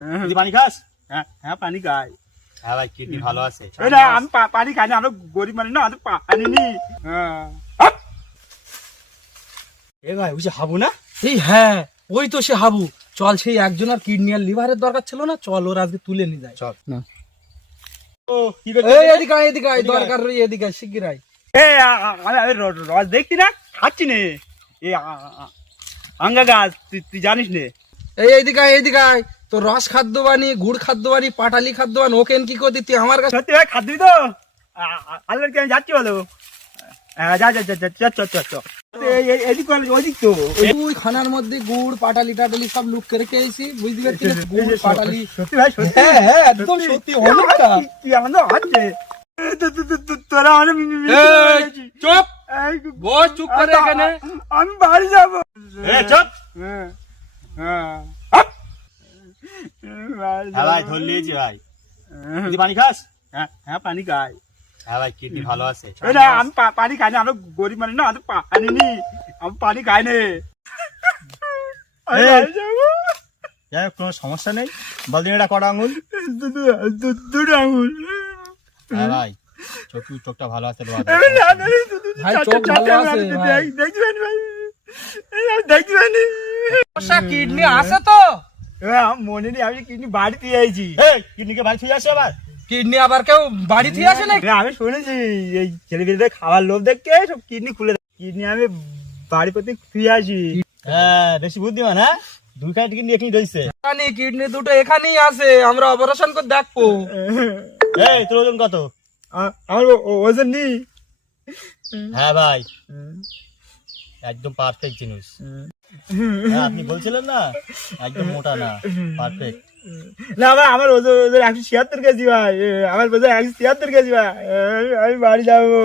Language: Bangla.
তুই পানি খাস? হ্যাঁ হ্যাঁ পানি খাই। হ্যাঁ ভাই, কিডনি ভালো আছে। এই না আমি পানি খাই না, আমরা গরিব মানুষ না, আমাদের পানি নেই। হ্যাঁ এ ভাই, ওই যে হাবু না? এই হ্যাঁ, ওই তো সে হাবু। চল, সেই একজন আর কিডনি আর লিভারের দরকার ছিল না, চল ওর আজকে তুলে নিয়ে যায়। চল। না ও কি করছিস? এই এদিকে আয়, এদিকে আয়, দরকার রই, এদিকে আয়, শিগগির আয়। আমি রস দেখছি না, খাচ্ছি নে। এই আঙ্গা গাছ তুই জানিস নে। এই এদিকে আয়, এদিকে আয়। তো রস খাদ্য বানি, গুড় খাদ্য বানি, পাটালি খাদ্য বানি, ওকে কি করতি তুই আমার কাছে? সত্যি ভাই খাদ্য তো আল্লাহর কি আমি যাচ্ছি বলো। যা যা যা যা চ চ চ এদিক ওইদিক তো তুই খানার মধ্যে গুড় পাটালি টাটালি সব লুক করে খেয়েছি, বুঝতে পারছিস? গুড় পাটালি। সত্যি ভাই সত্যি। হ্যাঁ হ্যাঁ, একদম সত্যি, অনেকটা। কি আনন্দ হচ্ছে। তোরা অনেক এই, চুপ বস, চুপ করে এখানে। আমি বাড়ি যাবো। চুপ। হ্যাঁ হ্যাঁ হ্যাঁ ভাই, ধরে নিয়েছি ভাই। তুই পানি খাস? হ্যাঁ হ্যাঁ পানি খাই। হ্যাঁ ভাই, কিডনি ভালো আছে। এই না আমি পানি খাই না, আমরা গরিব মানুষ না, আমাদের পানি নেই, আমি পানি খাই নে। আমি বাড়ি যাবো। যাই হোক, কোনো সমস্যা নেই। বলদিন এটা কটা আঙুল? দুটো আঙুল। হ্যাঁ ভাই, চোখটা ভালো আছে তো? ভাই, চোখ ভালো আছে ভাই। দেখতে পাইনি ভাই, দেখতে পাইনি। কিডনি আছে তো? মনে নেই, আমি কিডনি বাড়ি দিয়ে আইছি। কিডনিকে বাড়ি ফিরে আসে আবার? কিডনি আবার কেউ বাড়ি থেকে আসে না? আমি শুনেছি এই ছেলেমেয়েদের খাওয়ার লোভ দেখে সব কিডনি খুলে দেয়। কিডনি আমি বাড়ি প্রতি ফিরে আসি। হ্যাঁ, বেশি বুদ্ধিমান। হ্যাঁ, দুই খাই কিডনি এখানে রয়েছে। কিডনি দুটো এখানেই আছে, আমরা অপারেশন করে দেখবো। এই, তোর ওজন কত? আমার ওজন নেই। হ্যাঁ ভাই, একদম পারফেক্ট জিনিস। হ্যাঁ, আপনি বলছিলেন না একদম মোটা না, পারফেক্ট। না ভাই, আমার ওজন 176 কেজি ভাই, আমার ওজন 176 কেজি ভাই। আমি বাড়ি যাবো।